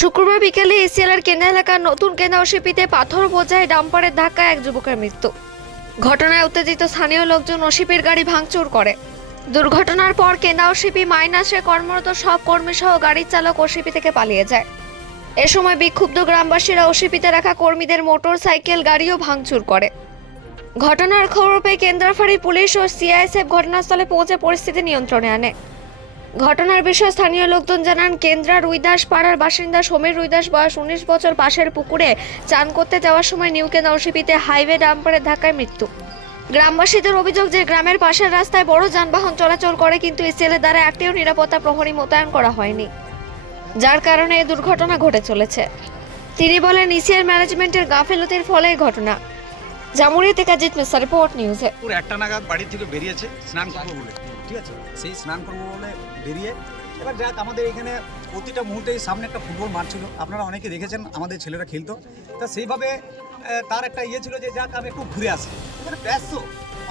শুক্রবার বিকেলে এসিএলের কেনা এলাকার নতুন কেন্দ্র ওসিপিতে পাথর বোঝায় ডাম্পারের ধাক্কায় এক যুবকের মৃত্যু। ঘটনায় উত্তেজিত স্থানীয় লোকজন ওসিপির গাড়ি ভাঙচুর করে। দুর্ঘটনার পর কেন্দ্র ওসিপি মাইনাসে কর্মরত সব কর্মী সহ গাড়ির চালক ওসিপি থেকে পালিয়ে যায়। এ সময় বিক্ষুব্ধ গ্রামবাসীরা ওসিপিতে রাখা কর্মীদের মোটর সাইকেল, গাড়িও ভাঙচুর করে। ঘটনার খবর পেয়ে কেন্দ্রাফাড়ি পুলিশ ও সিআইএসএফ ঘটনাস্থলে পৌঁছে পরিস্থিতি নিয়ন্ত্রণে আনে। ঘটনার বিষয়ে স্থানীয় লোকজন জানান কেন্দ্রা রুইদাস পাড়ার বাসিন্দা সমীর রুইদাস বয়স উনিশ বছর, পাশের পুকুরে চান করতে যাওয়ার সময় নিউ কেন্দ্রা ওসিপিতে হাইওয়ে ডাম্পারের ধাক্কায় মৃত্যু। গ্রামবাসীদের অভিযোগ যে, গ্রামের পাশের রাস্তায় বড় যানবাহন চলাচল করে, কিন্তু এসএলের দ্বারা একটিও নিরাপত্তা প্রহরী মোতায়েন করা হয়নি, যার কারণে এই দুর্ঘটনা ঘটে চলেছে। তিনি বলেন ইসিআর ম্যানেজমেন্টের গাফেলতির ফলে এই ঘটনা জামুরিয়া থেকে জিত মিস্টার রিপোর্ট নিউজে পুরো একটা নাগাদ বাড়ি থেকে বেরিয়েছে, স্নান করব বলে। ঠিক আছে? সেই স্নান করব বলে বেরিয়ে, এবার যাক, আমাদের এখানে প্রতিটা মুহূর্তেই সামনে একটা ফুটবল মাঠ ছিল। আপনারা অনেকে দেখেছেন, আমাদের ছেলেরা খেলতো। তা সেইভাবে তার একটা ইয়ে ছিল যে, যাক, আমি একটু ঘুরে আসি। এবারে প্যাচ তো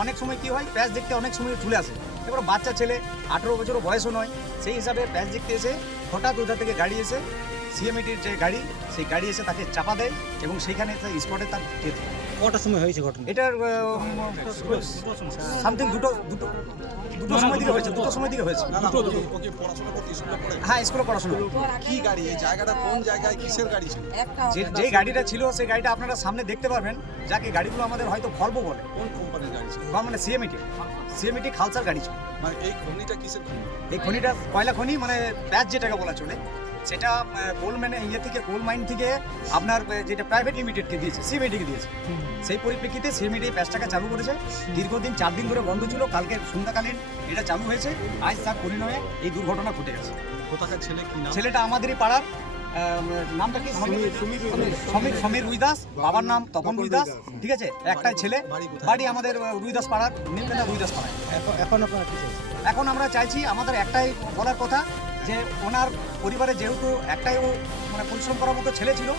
অনেক সময় কি হয়, প্যাচ দেখতে অনেক সময় চলে আসে। এবার বাচ্চা ছেলে, আঠেরো বছরও বয়সও নয়, সেই হিসাবে প্যাচ দেখতে এসে হঠাৎ ওটা থেকে গাড়ি এসে সিএমএটির যে গাড়ি সেই গাড়ি এসে তাকে চাপা দেয় এবং সেইখানে স্পটে তার ডেথ কটার সময় হয়েছে ঘটনা? এটার সামথিং দুটো দুটো দুটো সময় দিকে হয়েছে দুটো সময় দিকে হয়েছে। দুটো দুটো ওকে পড়াশোনা করতে স্কুলে পড়ে হ্যাঁ স্কুলে পড়াশোনা কি গাড়ি? এই জায়গাটা কোন জায়গায় কিসের গাড়ি ছিল? যে যে গাড়িটা ছিল সেই গাড়িটা আপনারা সামনে দেখতে পারবেন যাকে গাড়িগুলো আমাদের হয়তো ভলভো বলে। কোন কোম্পানির গাড়ি ছিল? বা মানে সিএমইটি। সিএমইটি খালসার গাড়ি ছিল। মানে এই খনিটা কিসের খনি? এই খনিটা কয়লা খনি মানে প্যাচ যেটাকে বলা চলে। সেটা কোল মানে ইয়ে থেকে কোল মাইন থেকে আপনার যেটা প্রাইভেট লিমিটেডকে দিয়েছে সিএমইটিকে দিয়েছে। সেই পরিপ্রেক্ষিতে সিএমইটি প্যাচটাকে চালু করেছে। দীর্ঘদিন চার দিন ধরে বন্ধ ছিল কালকে সন্ধ্যাকালীন এটা চালু হয়েছে। আজ তার পরিণয়ে এই দুর্ঘটনা ঘটে গেছে। কোথাকার ছেলে কি নাম? ছেলেটা আমাদেরই পাড়ার নামটা কি? সমীর সমীর রুইদাস বাবার নাম তপন রুইদাস ঠিক আছে? একটাই ছেলে। বাড়ি আমাদের রুইদাস পাড়ার নীলকেন্দা রুইদাস পাড়ায়। এখন এখন আপনারা এখন আমরা চাইছি আমাদের একটাই বলার কথা যে ওনার পরিবারে যেহেতু একটাই ও মানে পরিশ্রম করার মতো ছেলে ছিল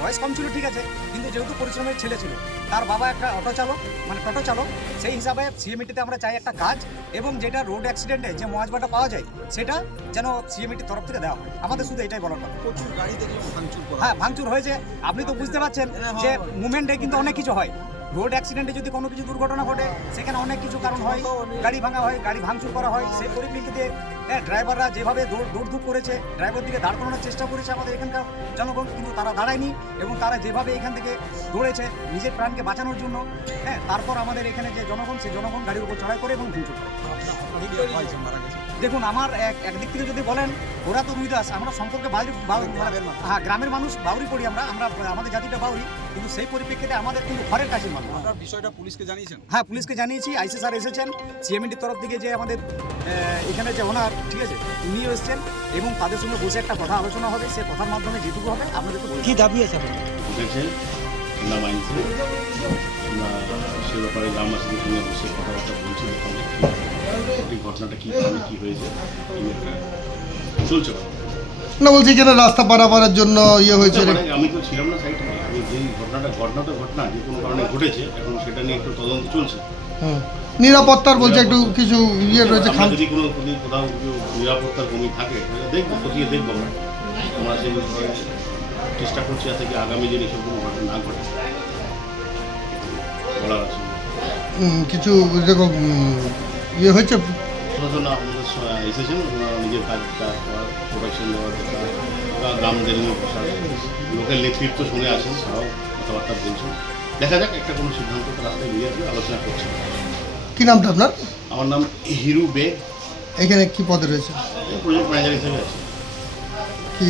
বয়স কম ছিল ঠিক আছে কিন্তু যেহেতু পরিশ্রমের ছেলে ছিল তার বাবা একটা অটো চালক মানে টোটো চালক সেই হিসাবে সিএমইটিতে আমরা চাই একটা কাজ এবং যেটা রোড অ্যাক্সিডেন্টে যে মোয়াজবাটা পাওয়া যায় সেটা যেন সিএমইটির তরফ থেকে দেওয়া হয়। আমাদের শুধু এটাই বলার কথা। প্রচুর গাড়ি দেখলাম ভাঙচুর হ্যাঁ ভাঙচুর হয়েছে আপনি তো বুঝতে পারছেন যে মুভমেন্টে কিন্তু অনেক কিছু হয়। রোড অ্যাক্সিডেন্টে যদি কোনো কিছু দুর্ঘটনা ঘটে সেখানে অনেক কিছু কারণ হয় গাড়ি ভাঙা হয় গাড়ি ভাঙচুর করা হয় সেই পরিপ্রেক্ষিতে হ্যাঁ, ড্রাইভাররা যেভাবে দৌড় দৌড়ধুপ করেছে ড্রাইভার দিকে দাঁড় করানোর চেষ্টা করেছে আমাদের এখানকার জনগণ কিন্তু তারা দাঁড়ায়নি এবং তারা যেভাবে এখান থেকে দৌড়েছে নিজের প্রাণকে বাঁচানোর জন্য হ্যাঁ তারপর আমাদের এখানে যে জনগণ সেই জনগণ গাড়ির উপর চড়াই করে এবং ভাঙচুর করে। দেখুন আমার এক একদিক থেকে যদি বলেন ওরা তো রুইদাস আমরা সম্পর্কে বাউরি বাউ- হ্যাঁ গ্রামের মানুষ বাউরি পড়ি আমরা আমরা আমাদের জাতিটা বাউরি কিন্তু সেই পরিপ্রেক্ষিতে আমাদের কিন্তু ঘরের কাছে মানুষ। আপনার বিষয়টা পুলিশকে জানিয়েছেন? হ্যাঁ পুলিশকে জানিয়েছি আইসি স্যার এসেছেন সিএমএনটির তরফ থেকে যে আমাদের এখানে যে ওনার ঠিক আছে উনিও এসেছেন এবং তাদের সঙ্গে বসে একটা কথা আলোচনা হবে সে কথার মাধ্যমে যেটুকু হবে আপনাদেরকে কি দাবি। আছে আপনার আমরা আমরা সে ব্যাপারে গ্রামবাসীদের সঙ্গে বসে কথাবার্তা বলছি এই ঘটনাটা কী কারণে কী হয়েছে চলছে না বলছি এখানে রাস্তা পারাপারের জন্য ইয়ে হয়েছে আমি তো ছিলাম না সাইডে আমি যেই ঘটনাটা ঘটনা তো ঘটনা যে কোনো কারণে ঘটেছে এখন সেটা নিয়ে একটু তদন্ত চলছে হুম। নিরাপত্তার বলছে একটু কিছু ইয়ে রয়েছে খাম যদি কোনো কোথাও নিরাপত্তার কমি থাকে দেখব খতিয়ে দেখব আমরা সেই চেষ্টা করছি যাতে কি আগামী দিনে এসব কোনো ঘটনা না ঘটে। বলার আছে। কিছু দেখো ইয়ে হয়েছে? প্রশাসন এসেছেন ওনারা নিজের কাজ কাজ প্রোটেকশন দেওয়ার কথা বা গ্রামদের লোকের নেতৃত্ব শুনে আছেন তারাও কথাবার্তা বলছেন। দেখা যাক একটা কোনো সিদ্ধান্ত রাস্তায় নিয়ে আসবে আলোচনা করছি। কি নামটা আপনার? আমার নাম হিরু বেগ। এখানে কি পদে রয়েছে? প্রজেক্ট ম্যানেজার হিসেবে আছে। কি